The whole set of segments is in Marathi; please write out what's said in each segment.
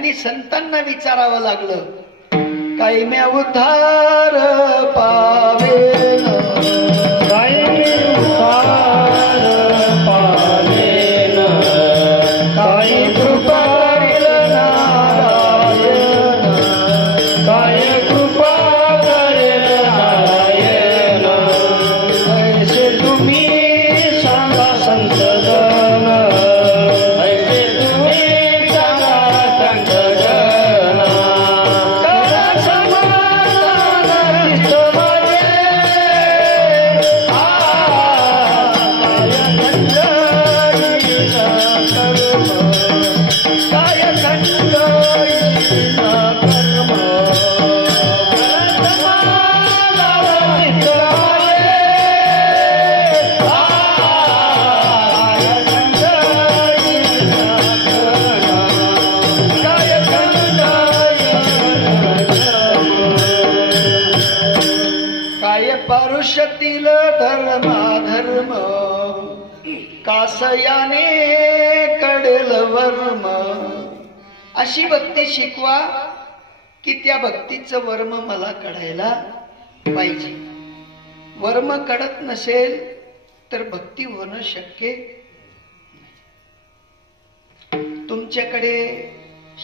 आणि संतांना विचारावं लागलं, काही म्या उद्धार पावेन, काही उद्धार पावेन, काही कृपा करील नारायण, काय कृपा करील नारायण, ऐसे तुम्ही सांगा संतगण, ऐसे तुम्ही सांगा संतगण, करा समाधान चित्त माझे, काय खंड कर्म, काय परुषतील धर्माधर्म, कासयाने कडेल वर्म, अशी भक्ती शिकवा की त्या भक्तीचं वर्म मला कळायला पाहिजे. वर्म कळत नसेल तर भक्ती होणं शक्य नाही. तुमच्याकडे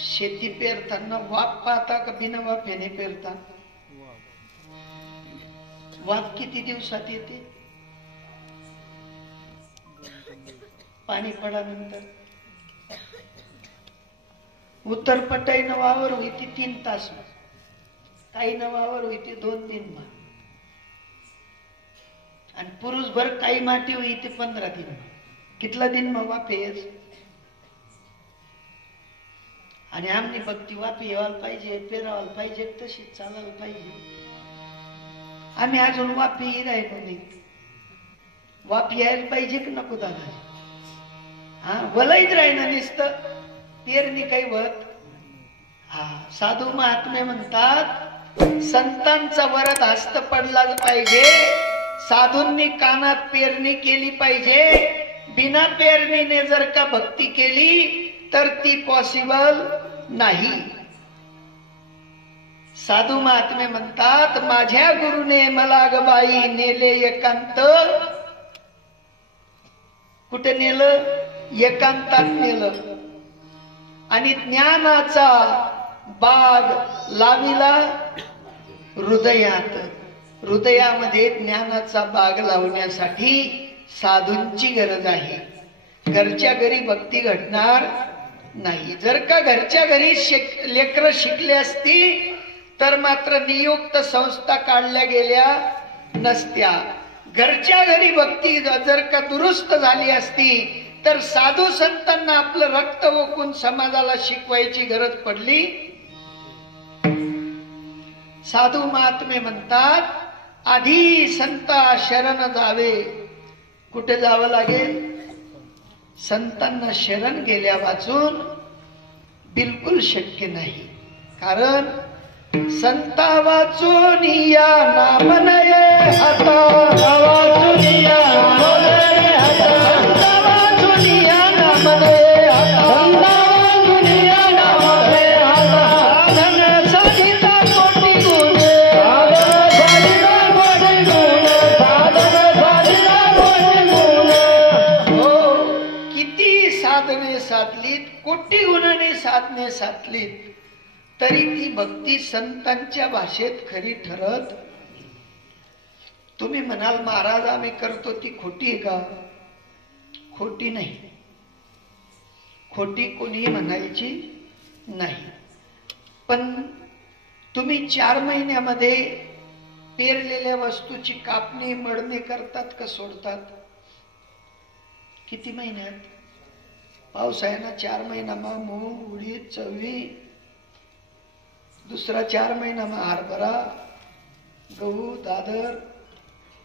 शेती पेरताना वाफ पाहता का बिना वाफेने पेरता? वाफ किती दिवसात येते? पाणी पडानंतर. उत्तर पटाईनं वावर होती 3 तास, काही न वावर होती 2 दिन मा, आणि पुरुषभर काही माती होती 15 दिन. कितला दिन मा वाफेच. आणि आमनी भक्ती वाफी यायला पाहिजे, पेरावायला पाहिजे, तशी चालायला पाहिजे. आम्ही अजून वाफी राहिलो नाही. वाफी यायला पाहिजे की नको दादा? हा, वलईच राहिना नुसतं पेरणी काही होत. हा, साधू महात्मे म्हणतात संतांचा वरद हस्त पडला पाहिजे, साधूंनी कानात पेरणी केली पाहिजे. बिना पेरणीने जर का भक्ती केली तर ती पॉसिबल नाही. साधू महात्मे म्हणतात माझ्या गुरुने मला गबाई नेले एकांत. कुठे नेलं? एकांतात नेलं आणि ज्ञानाचा बाग लाविला हृदयात. हृदयामध्ये ज्ञानाचा बाग लावण्यासाठी साधूंची गरज आहे. घरच्या घरी भक्ती घडणार नाही. जर का घरच्या घरी लेकरं शिकले असती तर मात्र नियुक्त संस्था काढल्या गेल्या नसत्या. घरच्या घरी भक्ती जर का दुरुस्त झाली असती तर साधू संतांना आपलं रक्त ओकून समाजाला शिकवायची गरज पडली. साधू महात्मे म्हणतात आधी संता शरण जावे. कुठे जावं लागेल? संतांना शरण गेल्या वाचून बिलकुल शक्य नाही. कारण संता वाचून या नाम नये हाता, वाचून या नाम नये हाता, संता वाचून या नाम नये हाता, संता वाचून या नाम नये हाता, साधन साधिता कोटी गुणे, साधन साधिता कोटी गुणे, साधन साधिता कोटी गुणे. हो, किती साधने साधलीत, कोटी गुणाने साधने साधलीत तरी ती भक्ती संतांच्या भाषेत खरी ठरत. तुम्ही म्हणाल महाराज आम्ही करतो ती खोटी आहे का? खोटी नाही. खोटी कोणी म्हणायची नाही. पण तुम्ही 4 महिन्यामध्ये पेरलेल्या वस्तूची कापणी मळणी करतात का सोडतात? किती महिन्यात? पावसाळ्याना 4 महिन्यामा मूग, उडीद, चवळी, दुसरा 4 महिन्यामा हरभरा, गहू, दादर.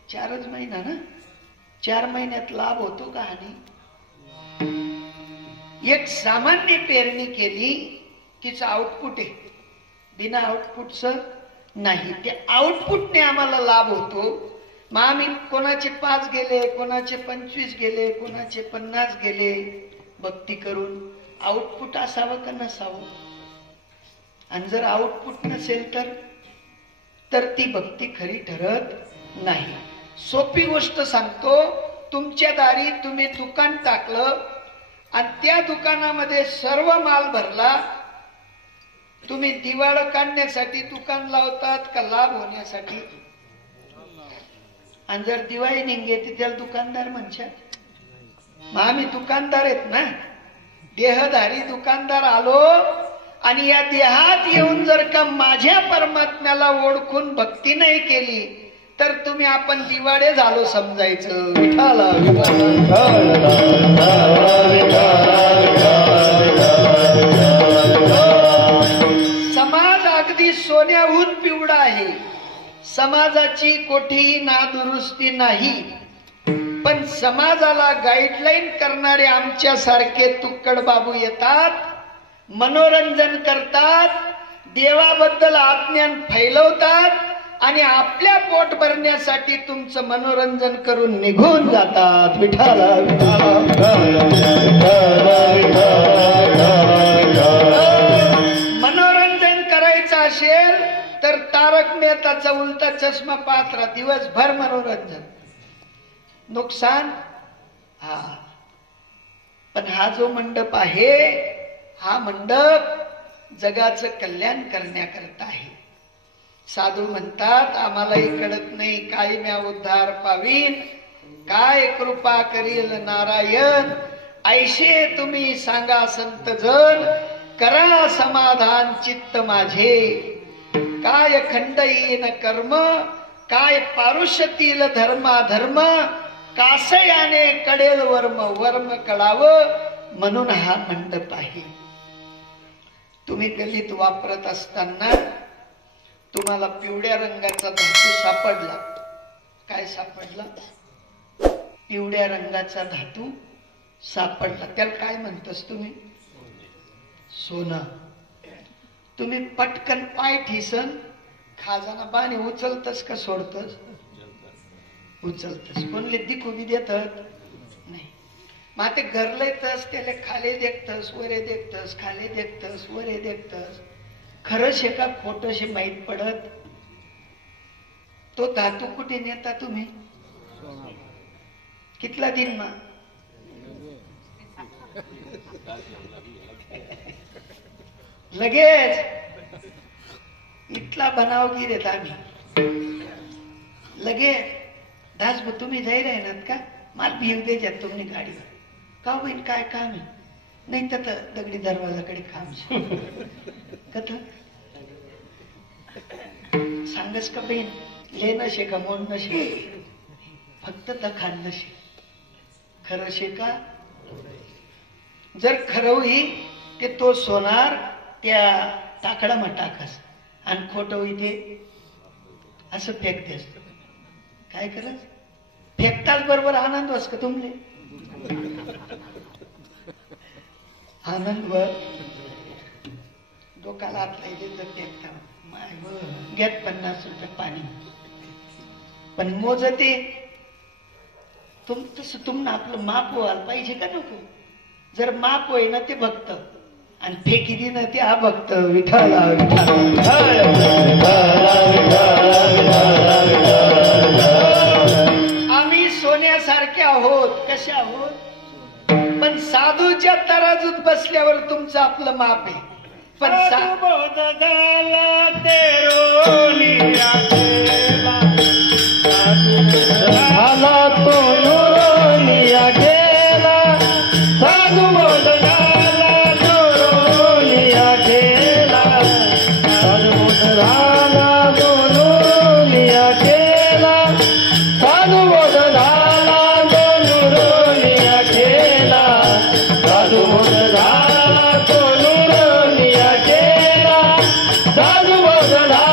4च महिना ना. 4 महिन्यात लाभ होतो का हानी? एक सामान्य पेरणी केली तिचं आउटपुट आहे, बिना आउटपुटचं नाही. ते आउटपुटने आम्हाला लाभ होतो. मग आम्ही कोणाचे 5 गेले, कोणाचे 25 गेले, कोणाचे 50 गेले भक्ती करून. आउटपुट असावं का नसावं? आणि जर आउटपुट नसेल तर ती भक्ती खरी ठरत नाही. सोपी गोष्ट सांगतो, तुमच्या दारी तुम्ही दुकान टाकलं आणि त्या दुकानामध्ये सर्व माल भरला. तुम्ही दिवाळ काढण्यासाठी दुकान लावतात का लाभ होण्यासाठी? आणि जर दिवाळी निघे तर त्याला दुकानदार म्हणशात. मग आम्ही दुकानदार आहेत ना, देहधारी दुकानदार आलो आणि या देहात येऊन जर का माझ्या परमात्म्याला ओळखून भक्ती नाही केली तर तुम्ही आपण दिवाळे झालो समजायचं. विठाला समाज अगदी सोन्याहून पिवळा आहे. समाजाची कोठीही नादुरुस्ती नाही, पण समाजाला गाईडलाईन करणारे आमच्या सारखे तुक्कड बाबू येतात, मनोरंजन करतात, देवाबद्दल अज्ञान फैलवतात आणि आपल्या पोट भरण्यासाठी तुमचं मनोरंजन करून निघून जातात. विठाला मनोरंजन करायचं असेल तर तारक मेहताचा उलटा चष्मा पाहत राहा, दिवसभर मनोरंजन. नुकसान हा. पण हा जो मंडप आहे, हा मंडप जगाचं कल्याण करण्याकरता आहे. साधू म्हणतात आम्हालाही कळत नाही काय म्या उद्धार पावीन, काय कृपा करील नारायण. ऐशे तुम्ही सांगा संत जन, करा समाधान चित्त माझे. काय खंड येईन कर्म, काय पारुष्यतील धर्माधर्म. कासयाने कडेल वर्म, वर्म कळावं म्हणून हा मंडप आहे. तुम्ही गल्लीत वापरत असताना तुम्हाला पिवळ्या रंगाचा धातू सापडला. काय सापडला? पिवळ्या रंगाचा धातू सापडला. त्याला काय म्हणतस तुम्ही? सोनं. तुम्ही पटकन पाय ठिसन खाजाना बाणी उचलतस का सोडतस? उचलतस. कोणले दिखू बी देतात नाही. मग ते घरलेतस त्याला खाली देखतस वरे देखतस, खाली देखतस वरे देखतस. खरं शे का खोटं शे माहीत पडत. तो धातू कुठे नेता तुम्ही? कितला दिन मा? लगेच इतला बनावगीर आहेत आम्ही. लगेच दास तुम्ही जाई राहणार का? माल भिव द्यायच्यात तुम्ही गाडीवर. का होईन काय काम आहे? नाही तर दगडी दरवाजाकडे काम कथ सांगस का बहीण ले नशे का मोड नशे, फक्त दखान नशे. खरं शे का? जर खरं होई ते तो सोनार त्या टाकडामा टाकस आणि खोटं होई ते असं फेकतेस. काय करस? फेकताच बरोबर आनंद वास का तुमले? आनंद वर डोक्याला हात लायले तर फेकता. घेत 50 रुपये पाणी. पण मोज ते तसं तुम्हाला आपलं माप व्हायला पाहिजे का नको? जर माप होय ना ते भक्त आणि फेकी दे ना ते अभक्त. विठाला आम्ही सोन्यासारखे आहोत. कसे आहोत? पण साधूच्या तराजूत बसल्यावर तुमचं आपलं माप आहे. पण साधू झाला तो निरोनिया गेला. साधू बोध झाला निरोनिया गेला. साधू बोध झाला निरोनिया गेला. साधू बोध झाला निरोनिया गेला. साधू बोध झाला निरोनिया गेला. साधू बोध झाला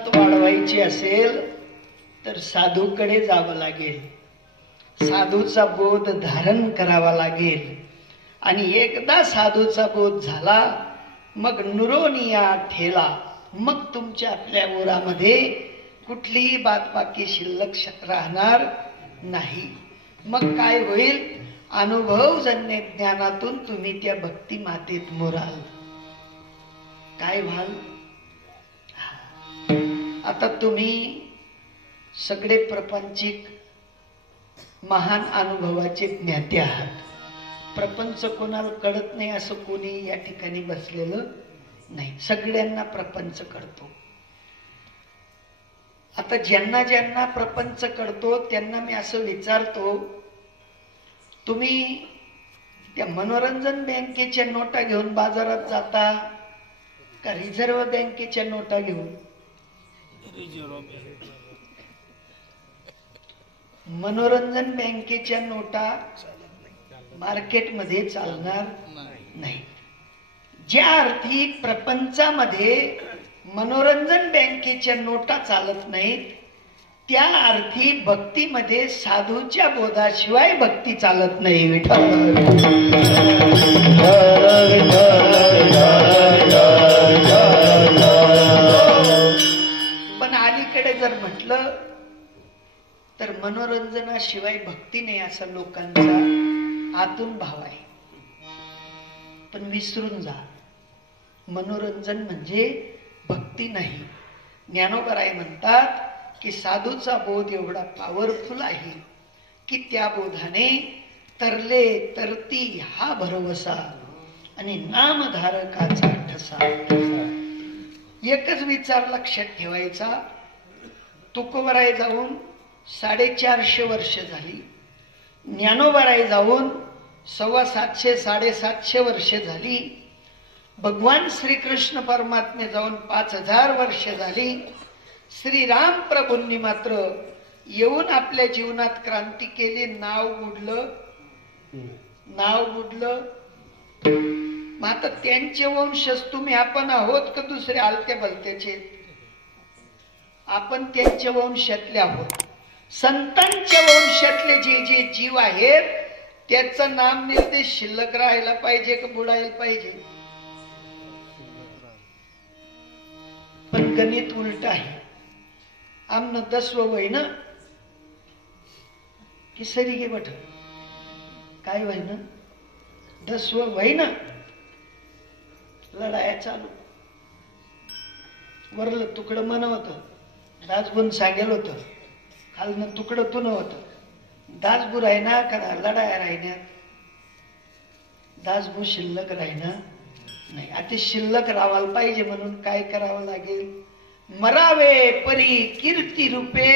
जीवनात वाढवायची असेल तर साधूकडे जावं लागेल, साधूचा बोध धारण करावा लागेल. आणि एकदा साधूचा बोध झाला मग नुरोनिया ठेला, मग तुमच्या आपल्या ओरामध्ये कुठलीही बाकी शिल्लक राहणार नाही. मग काय होईल? अनुभवजन्य ज्ञानातून तुम्ही त्या भक्ती मातेत मोराल. काय व्हाल? आता तुम्ही सगळे प्रपंचिक महान अनुभवाचे ज्ञाते आहात. प्रपंच कोणाला कळत नाही असं कोणी या ठिकाणी बसलेलं नाही, सगळ्यांना प्रपंच कळतो. आता ज्यांना ज्यांना प्रपंच कळतो त्यांना मी असं विचारतो, तुम्ही त्या मनोरंजन बँकेच्या नोटा घेऊन बाजारात जाता का रिझर्व्ह बँकेच्या नोटा घेऊन? मनोरंजन बँकेच्या नोटा मार्केटमध्ये चालणार नाही. ज्या अर्थी प्रपंचामध्ये मनोरंजन बँकेच्या नोटा चालत नाहीत, त्या अर्थी भक्तीमध्ये साधूच्या बोधाशिवाय भक्ती चालत नाही. विठ्ठल पण अलीकडे जर म्हटलं तर मनोरंजनाशिवाय भक्ती नाही असा लोकांचा आतून भाव आहे. पण विसरून जा, मनोरंजन म्हणजे भक्ती नाही. ज्ञानोबराय म्हणतात की साधूचा बोध एवढा पॉवरफुल आहे की त्या बोधाने तरले तरती हा भरवसा आणि नामधारकाचा ठसा. एकच विचार लक्षात ठेवायचा, तुकोबराय जाऊन 450 वर्ष झाली, ज्ञानोबराय जाऊन 750 750 वर्ष झाली, भगवान श्रीकृष्ण परमात्मे जाऊन 5000 वर्ष झाली. श्रीराम प्रभूंनी मात्र येऊन आपल्या जीवनात क्रांती केली. नाव बुडलं. मग आता त्यांचे वंशज तुम्ही आपण आहोत का दुसरे आलते भलत्याचे? आपण त्यांच्या वंशातले आहोत. संतांच्या वंशातले जे जे जीव आहेत त्याचं नाम निर्देश शिल्लक राहायला पाहिजे का बुडायला पाहिजे? पण गणित उलट आहे. आमनं 10व वय ना की सरी गे बठ काय वय ना 10व वय ना, लढाया चालू. वरलं तुकडं म्हणत दासबून सांगेल होत, खालनं तुकडं तुन होत. दासबू राहिना का लढाया राहिन्यात? दासबू शिल्लक राहिना नाही. आता शिल्लक राहायला पाहिजे म्हणून काय करावं लागेल? मरावे परी कीर्ती रूपे.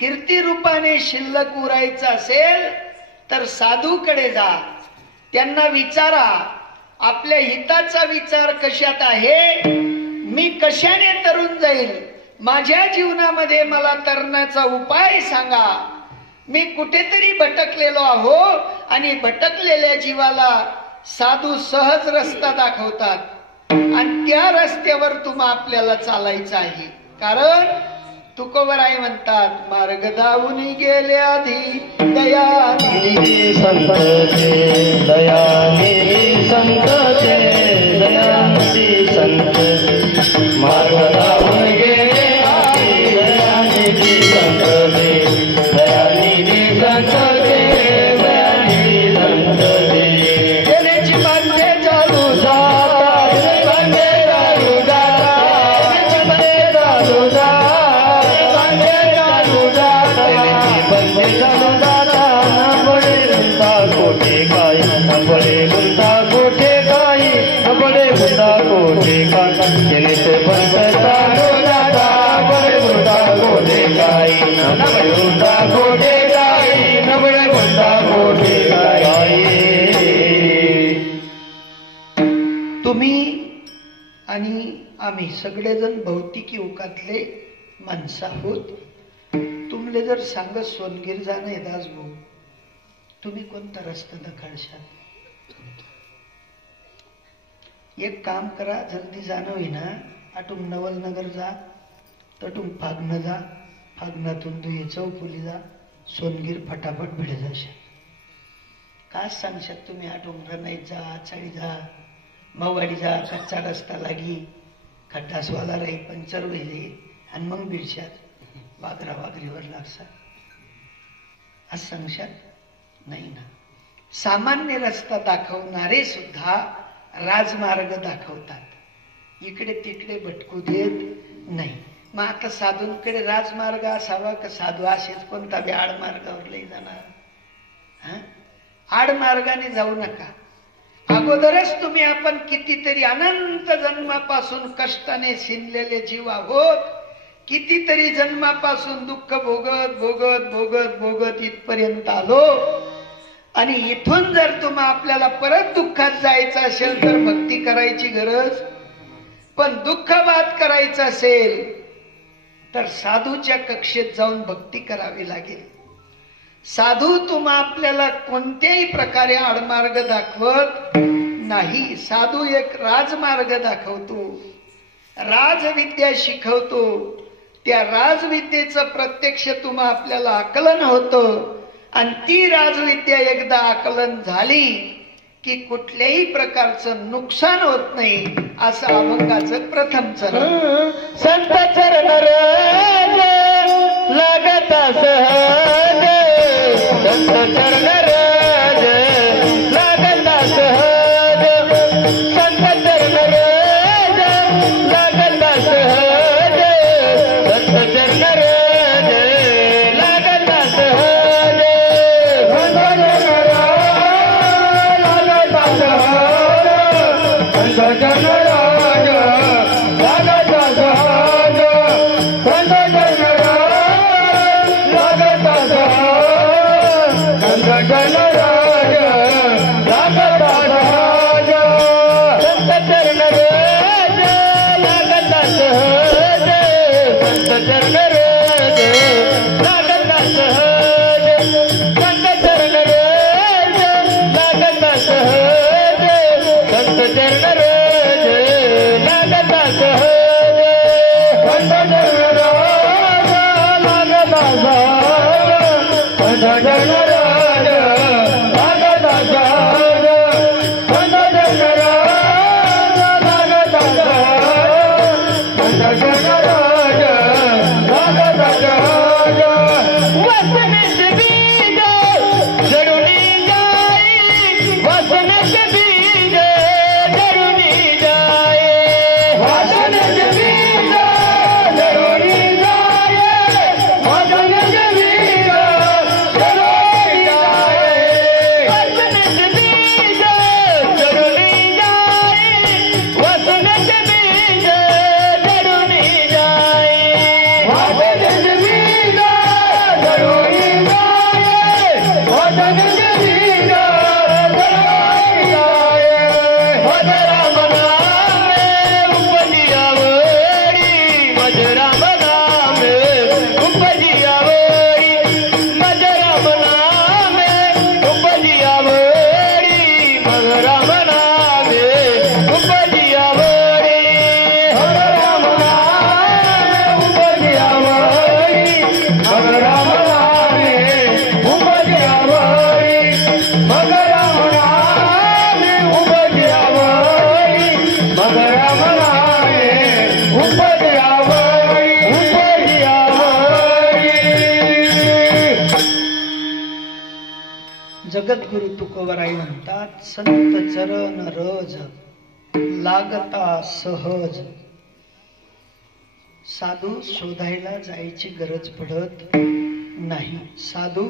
कीर्ती रूपाने शिल्लक उरायचं असेल तर साधूकडे जा, त्यांना विचारा आपल्या हिताचा विचार कशात आहे, मी कशाने तरुण जाईल, माझ्या जीवनामध्ये मला तरण्याचा उपाय सांगा. मी कुठेतरी भटकलेलो आहो आणि भटकलेल्या जीवाला साधू सहज रस्ता दाखवतात आणि त्या रस्त्यावर आपल्याला चालायचं आहे. कारण तुकोबराय म्हणतात, मार्ग धावून गेले आधी दयानिधी संतते, दयानिधी संतते, दयानिधी संतते, मार्ग धावून गेले आधी दयानिधी संतते, दयानिधी संतते, दयानिधी संतते. गेल्याची बांधे चालू जातात, बांधे चालू जातात, बांधे चालू जातात, बांधे चालू जातात, बांधे चालू जातात. बडे गुंता कोठे काय, बडे गुंता कोठे काय, बडे गुंता कोठे काय, येणे ते बंद चालू जातात. बडे गुंता कोठे काय, बडे गुंता कोठे काय, बडे गुंता कोठे काय. तुम्ही आणि आम्ही सगळेजण भौतिक युगातले माणसं आहोत. तुमले जर सांगत सोनगीर जाणं आहे दासभाऊ, तुम्ही कोणता रस्ता दखाडशाल? एक काम करा, जल्दी जाणं होईना आटून नवलनगर जा, तटून फागणं जा, फागणातून दुये चौफुली जा, सोनगीर फटाफट भिडे जाशा. काय सांगशात तुम्ही? आटून रनाईत जा, चाळी जा, मवाडी जा, कच्चा रस्ता लागी, खड्डासवाला राही, पंचर व्हायले आणि मग भिडशात वाघरा वाघरीवर लागसा. असं सांगशात? नाही ना. सामान्य रस्ता दाखवणारे सुद्धा राजमार्ग दाखवतात, इकडे तिकडे भटकू देत नाही. मग आता साधूंकडे राजमार्ग असावा का साधू असेच कोणता बी आडमार्गावर लई जाणार? आडमार्गाने जाऊ नका. अगोदरच तुम्ही आपण कितीतरी अनंत जन्मापासून कष्टाने शिनलेले जीव आहोत. कितीतरी जन्मापासून दुःख भोगत भोगत भोगत भोगत इथपर्यंत आलो. आणि इथून जर तुम्हा आपल्याला परत दुःखात जायचं असेल तर भक्ती करायची गरज. पण दुःख बाद करायचं असेल तर साधूच्या कक्षेत जाऊन भक्ती करावी लागेल. साधू तुम्हा आपल्याला कोणत्याही प्रकारे आडमार्ग दाखवत नाही. साधू एक राजमार्ग दाखवतो, राजविद्या शिकवतो. त्या राजविद्येचं प्रत्यक्ष तुम्हा आपल्याला आकलन होतं. आणि ती राजविद्या एकदा आकलन झाली की कुठल्याही प्रकारचं नुकसान होत नाही. असं अभंगाचं प्रथम चरण. संत चरण राज लागता सहज, संत चरण राज लागता सहज, संत चरण राज लागता सहज, संत चरण राज लागता सहज, संत चरण राज लागता सहज, संत चरण राज लागता सहज, संत चरण राज लागता सहज, संत चरण राज लागता सहज, संत चरण राज लागता सहज, संत चरण राज लागता सहज, संत चरण राज लागता सहज, संत चरण राज लागता सहज, संत चरण राज लागता सहज, संत चरण राज लागता सहज, संत चरण राज लागता सहज. वसनेचे बीज जडूनी जाई, वसनेचे बीज जडूनी जाई, वसनेचे बीज जडूनी जाई, वसनेचे बीज जडूनी जाई, वसनेचे बीज जडूनी जाई, वसनेचे बीज जडूनी जाई, वसनेचे बीज जडूनी जाई, वसनेचे बीज जडूनी जाई. मज राम नामे उपजियावरी, मज राम नामे उपजियावरी, मज राम नामे उपजियावरी, मज राम नामे उपजियावरी, मज राम नामे उपजियावरी, मज राम नामे उपजियावरी, मज राम नामे उपजियावरी, मज राम नामे उपजियावरी, उपजियावरी. जगद्गुरु तुकोबराई म्हणतात, संत चरण रज लागता सहज. साधू शोधायला जायची गरज पडत नाही. साधू